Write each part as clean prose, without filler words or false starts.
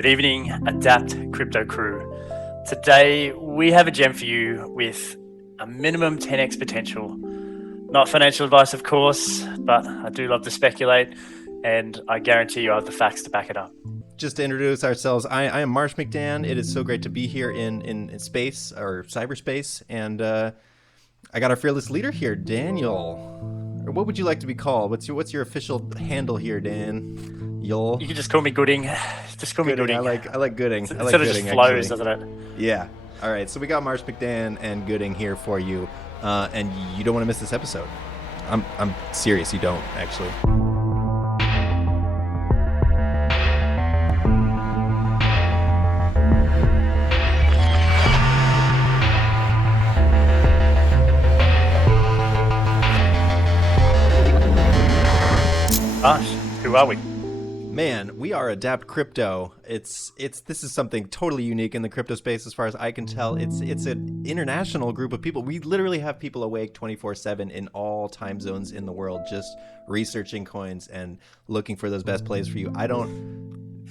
Good evening, Adapt Crypto crew. Today, we have a gem for you with a minimum 10x potential. Not financial advice, of course, but I do love to speculate, and I guarantee you I have the facts to back it up. Just to introduce ourselves, I am Marsh McDan. It is so great to be here in space or cyberspace, and I got our fearless leader here, Daniel. Or what would you like to be called? What's your official handle here, Dan? You can just call me Gooding. Just call me Gooding. I like Gooding. It I like sort of Gooding, just flows, actually. doesn't it? Yeah. All right. So we got Marsh McDan and Gooding here for you, and you don't want to miss this episode. I'm serious. You don't actually. Gosh, who are we? Man, we are Adapt Crypto. This is something totally unique in the crypto space as far as I can tell. It's an international group of people. We literally have people awake 24/7 in all time zones in the world just researching coins and looking for those best plays for you.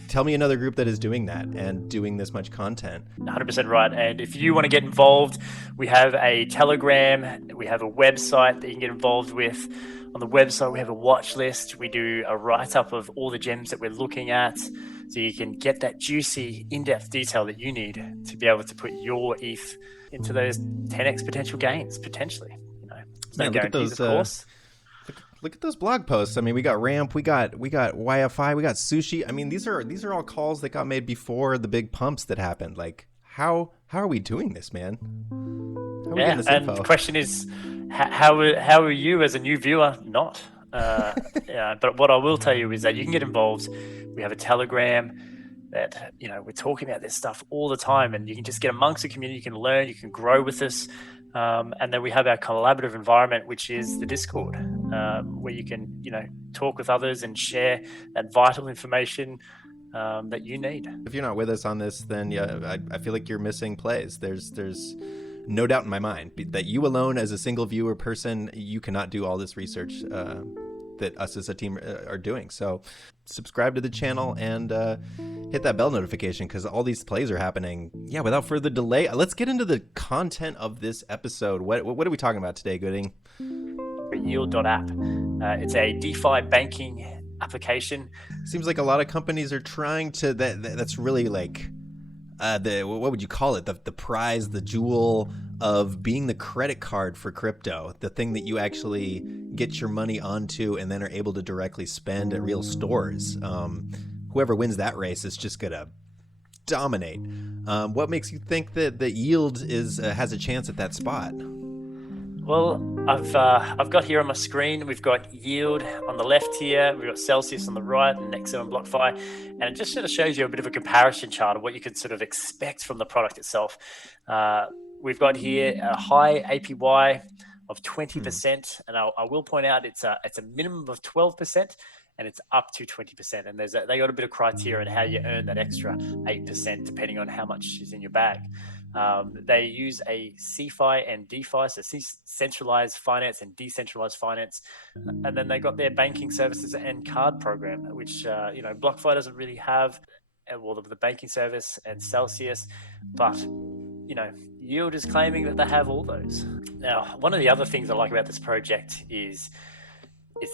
Tell me another group that is doing that and doing this much content. 100% right. And if you want to get involved, we have a Telegram, we have a website that you can get involved with. On the website, we have a watch list. We do a write-up of all the gems that we're looking at, so you can get that juicy, in-depth detail that you need to be able to put your ETH into those 10x potential gains, potentially. Man, look at those, of course. Look at those blog posts. I mean, we got Ramp, we got YFI, we got Sushi. I mean, these are all calls that got made before the big pumps that happened. Like, how are we doing this, man? How are we getting this info? The question is, how are you as a new viewer not? But what I will tell you is that you can get involved. We have a Telegram that, we're talking about this stuff all the time, and you can just get amongst the community. You can learn, you can grow with us. And then we have our collaborative environment, which is the Discord, where you can, talk with others and share that vital information that you need. If you're not with us on this, then I feel like you're missing plays. There's no doubt in my mind that you alone as a single viewer person, you cannot do all this research that us as a team are doing. So subscribe to the channel and hit that bell notification because all these plays are happening. Yeah, without further delay, let's get into the content of this episode. What are we talking about today, Gooding? Yield.App. It's a DeFi banking application. Seems like a lot of companies are trying to, that's really like, what would you call it? The prize, the jewel of being the credit card for crypto, the thing that you actually get your money onto and then are able to directly spend at real stores. Whoever wins that race is just gonna dominate. What makes you think that the Yield has a chance at that spot? Well, I've got here on my screen, we've got Yield on the left here, we've got Celsius on the right, and Nexo and BlockFi, and it just sort of shows you a bit of a comparison chart of what you could sort of expect from the product itself. We've got here a high APY of 20%, and I will point out it's a minimum of 12%, and it's up to 20%. And they got a bit of criteria on how you earn that extra 8%, depending on how much is in your bag. They use a CeFi and DeFi, so centralized finance and decentralized finance. And then they got their banking services and card program, which, BlockFi doesn't really have, well, the banking service and Celsius, but, Yield is claiming that they have all those. Now, one of the other things I like about this project is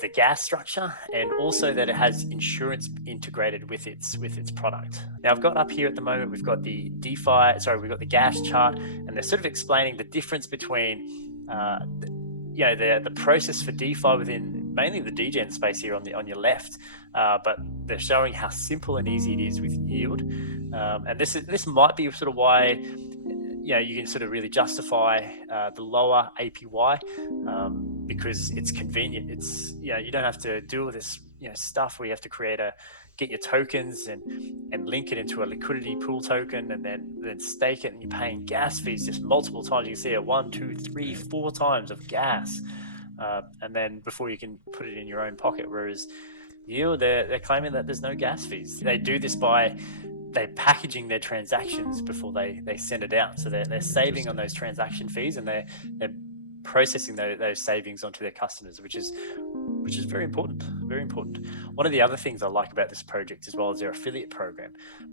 the gas structure, and also that it has insurance integrated with its product. Now, I've got up here at the moment, we've got the we've got the gas chart, and they're sort of explaining the difference between the process for DeFi within mainly the degen space here on your left, but they're showing how simple and easy it is with Yield, and this might be sort of why you can sort of really justify the lower APY because it's convenient. It's you don't have to do all this stuff where you have to get your tokens and link it into a liquidity pool token and then stake it, and you're paying gas fees just multiple times. You can see it 1, 2, 3, 4 times of gas, and then before you can put it in your own pocket. Whereas they're claiming that there's no gas fees. They do this by they're packaging their transactions before they send it out. So they're saving on those transaction fees, and they're processing those savings onto their customers, which is which is very important, very important. One of the other things I like about this project as well is their affiliate program.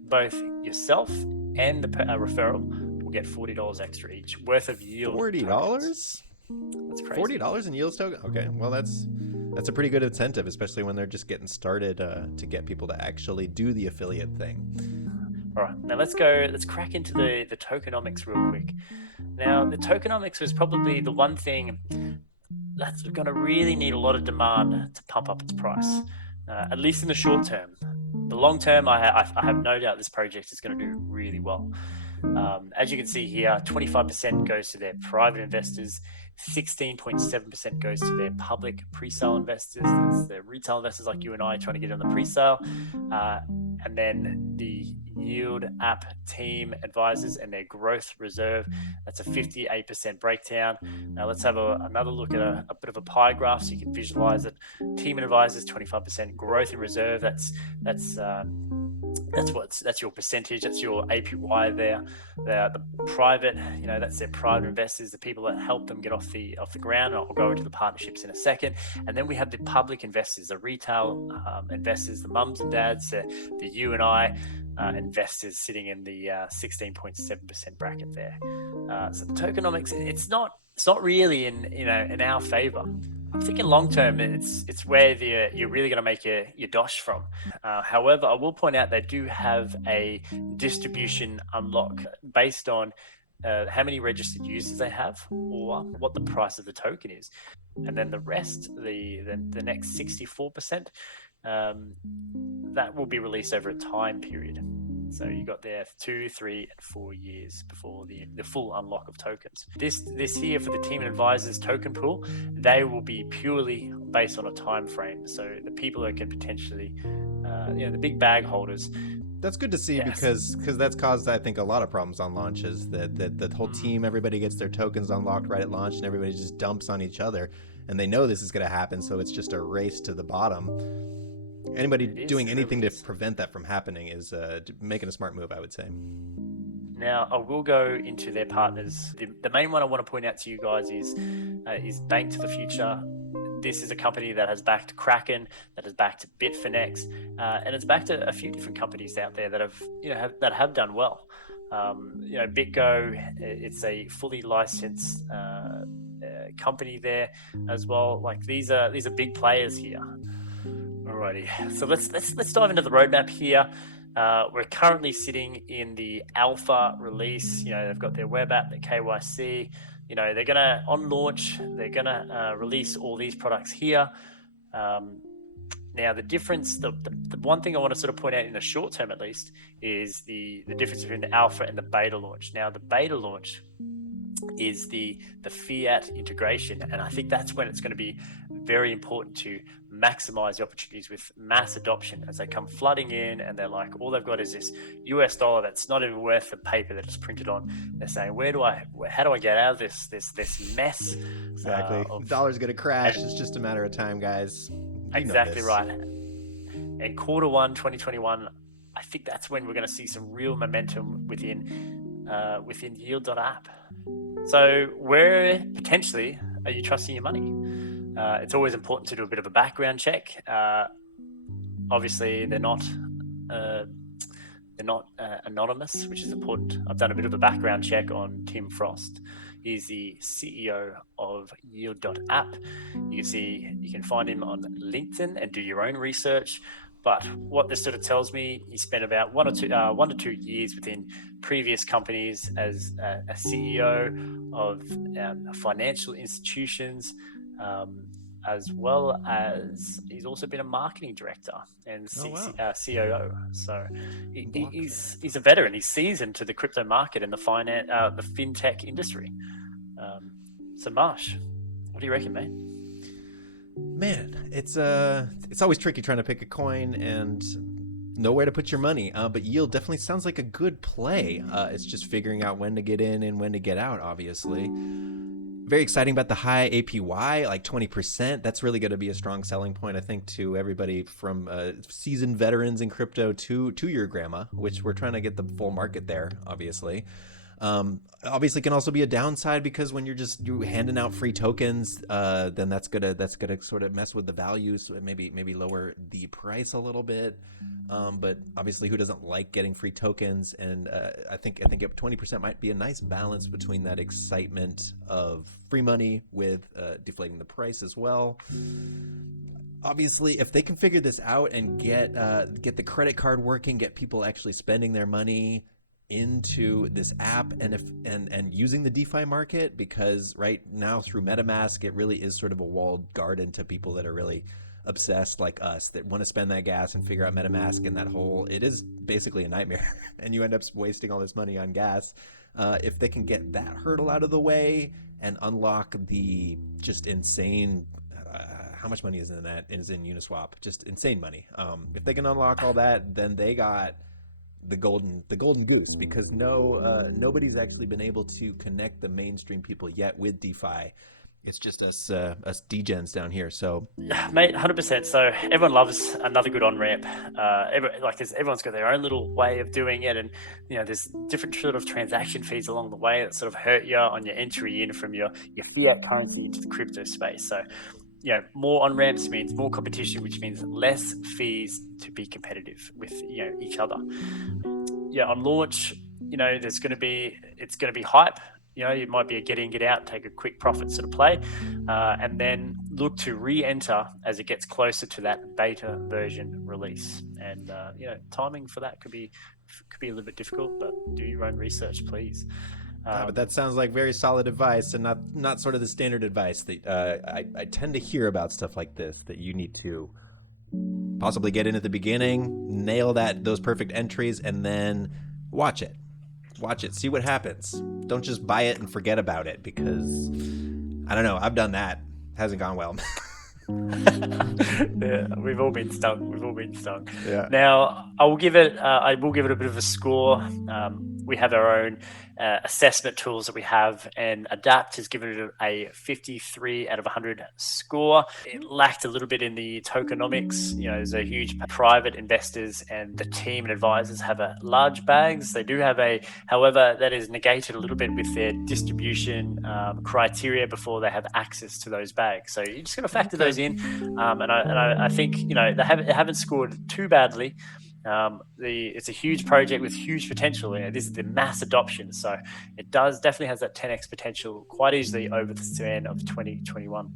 Both yourself and the referral will get $40 extra each worth of yield tokens. $40? That's crazy. $40 in yields token? Okay, well that's a pretty good incentive, especially when they're just getting started to get people to actually do the affiliate thing. All right, now let's crack into the tokenomics real quick. Now, the tokenomics was probably the one thing that's going to really need a lot of demand to pump up its price, at least in the short term. The long term, I have no doubt this project is going to do really well. As you can see here, 25% goes to their private investors, 16.7% goes to their public pre-sale investors. That's the retail investors like you and I trying to get on the pre-sale. And then the Yield.App team advisors and their growth reserve, that's a 58% breakdown. Now let's have another look at a bit of a pie graph so you can visualize it. Team and advisors, 25% growth in reserve. That's your percentage. That's your APY there. The private, that's their private investors, the people that help them get off the ground. I'll go into the partnerships in a second. And then we have the public investors, the retail investors, the mums and dads, the you and I investors sitting in the 16.7% bracket there. So the tokenomics, it's not really in our favor. I'm thinking long term, it's where you're really going to make your dosh from. However, I will point out they do have a distribution unlock based on how many registered users they have or what the price of the token is, and then the rest, the next 64%, that will be released over a time period. So you got there 2, 3, and 4 years before the full unlock of tokens. This here for the team and advisors token pool, they will be purely based on a time frame. So the people that can potentially, the big bag holders. That's good to see. Yes. because that's caused, I think, a lot of problems on launches. That the whole team, everybody gets their tokens unlocked right at launch, and everybody just dumps on each other, and they know this is going to happen, so it's just a race to the bottom. Anybody doing anything to prevent that from happening is making a smart move, I would say. Now, I will go into their partners. The main one I want to point out to you guys is Bank to the Future. This is a company that has backed Kraken, that has backed Bitfinex, and it's backed a few different companies out there that have done well. BitGo, it's a fully licensed company there as well. Like these are big players here. Alrighty, so let's dive into the roadmap here. We're currently sitting in the alpha release. They've got their web app, their KYC. They're gonna on launch. They're gonna release all these products here. Now the difference, the one thing I want to sort of point out in the short term at least, is the difference between the alpha and the beta launch. Now the beta launch is the fiat integration, and I think that's when it's going to be very important to maximize the opportunities with mass adoption as they come flooding in, and they're like, all they've got is this US dollar that's not even worth the paper that it's printed on. They're saying, how do I get out of this mess? Exactly. The dollar's going to crash. It's just a matter of time, guys. Exactly right. And Q1 2021, I think that's when we're going to see some real momentum within Yield.App. So where potentially are you trusting your money? It's always important to do a bit of a background check. Obviously, they're not anonymous, which is important. I've done a bit of a background check on Tim Frost. He's the CEO of Yield.App. You can find him on LinkedIn and do your own research. But what this sort of tells me, he spent about 1 to 2 years within previous companies as a CEO of financial institutions, as well as he's also been a marketing director and COO. So he's a veteran. He's seasoned to the crypto market and the fintech industry. So Marsh, what do you reckon, mate? Man, it's always tricky trying to pick a coin and know where to put your money. But Yield definitely sounds like a good play. It's just figuring out when to get in and when to get out, obviously. Very exciting about the high APY, like 20%. That's really going to be a strong selling point, I think, to everybody from seasoned veterans in crypto to your grandma, which we're trying to get the full market there, obviously. Obviously can also be a downside because when you're handing out free tokens, then that's gonna sort of mess with the value, so maybe lower the price a little bit. But obviously, who doesn't like getting free tokens? And I think 20% might be a nice balance between that excitement of free money with deflating the price as well. Obviously, if they can figure this out and get the credit card working, get people actually spending their money into this app and using the DeFi market, because right now through MetaMask, it really is sort of a walled garden to people that are really obsessed like us, that want to spend that gas and figure out MetaMask, and that whole, it is basically a nightmare and you end up wasting all this money on gas. If they can get that hurdle out of the way and unlock the just insane, how much money is in Uniswap? Just insane money. If they can unlock all that, then they got the golden goose, because nobody's actually been able to connect the mainstream people yet with DeFi. It's just us degens down here. So, mate, 100%. So everyone loves another good on ramp. Everyone's got their own little way of doing it, and there's different sort of transaction fees along the way that sort of hurt you on your entry in from your fiat currency into the crypto space. So, more on ramps means more competition, which means less fees to be competitive with each other. On launch, it's going to be hype. It might be a get in, get out, take a quick profit sort of play, and then look to re-enter as it gets closer to that beta version release. And timing for that could be a little bit difficult, but do your own research, please. But that sounds like very solid advice, and not sort of the standard advice that I tend to hear about stuff like this, that you need to possibly get in at the beginning, nail those perfect entries, and then watch it, see what happens. Don't just buy it and forget about it, because I don't know, I've done that. Hasn't gone well. Yeah, we've all been stung. Yeah. Now, I will give it a bit of a score. We have our own assessment tools that we have, and Adapt has given it a 53 out of 100 score. It lacked a little bit in the tokenomics. There's a huge private investors, and the team and advisors have a large bags. They do have however, that is negated a little bit with their distribution criteria before they have access to those bags. So you're just going to factor those in, and I think they haven't scored too badly. It's a huge project with huge potential. This is the mass adoption, so it definitely has that 10x potential quite easily over the span of 2021.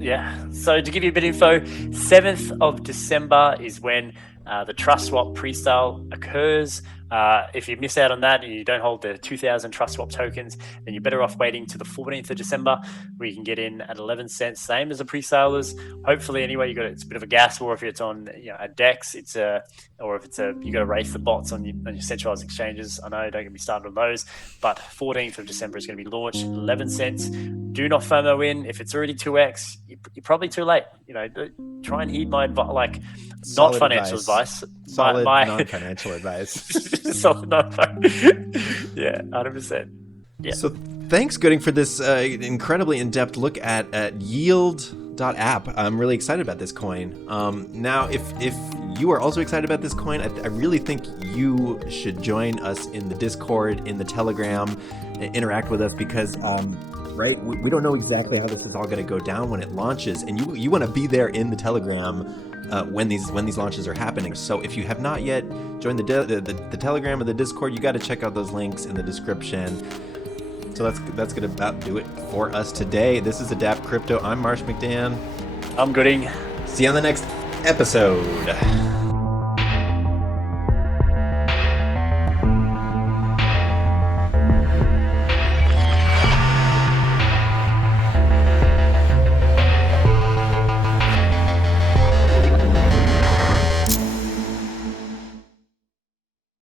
Yeah, so to give you a bit of info, 7th of December is when the Trust Swap pre-sale occurs. If you miss out on that and you don't hold the 2,000 Trust Swap tokens, then you're better off waiting to the 14th of December, where you can get in at 11 cents, same as the pre-salers. Hopefully, anyway, it's a bit of a gas war if it's on a DEX, you got to race the bots on your centralized exchanges. I know, don't get me started on those, but 14th of December is going to be launched, 11 cents. Do not FOMO in. If it's already 2x, you're probably too late. Try and heed my advice, not financial advice. Solid non-financial advice. Solid yeah, 100%. Yeah. So thanks, Gooding, for this incredibly in-depth look at Yield.App. I'm really excited about this coin. Now, if you are also excited about this coin, I really think you should join us in the Discord, in the Telegram, interact with us, because right, we don't know exactly how this is all going to go down when it launches, and you want to be there in the Telegram when these launches are happening. So if you have not yet joined the Telegram or the Discord, you got to check out those links in the description. So that's going to about do it for us today. This is Adapt Crypto. I'm Marsh McDan. I'm Gooding. See you on the next episode.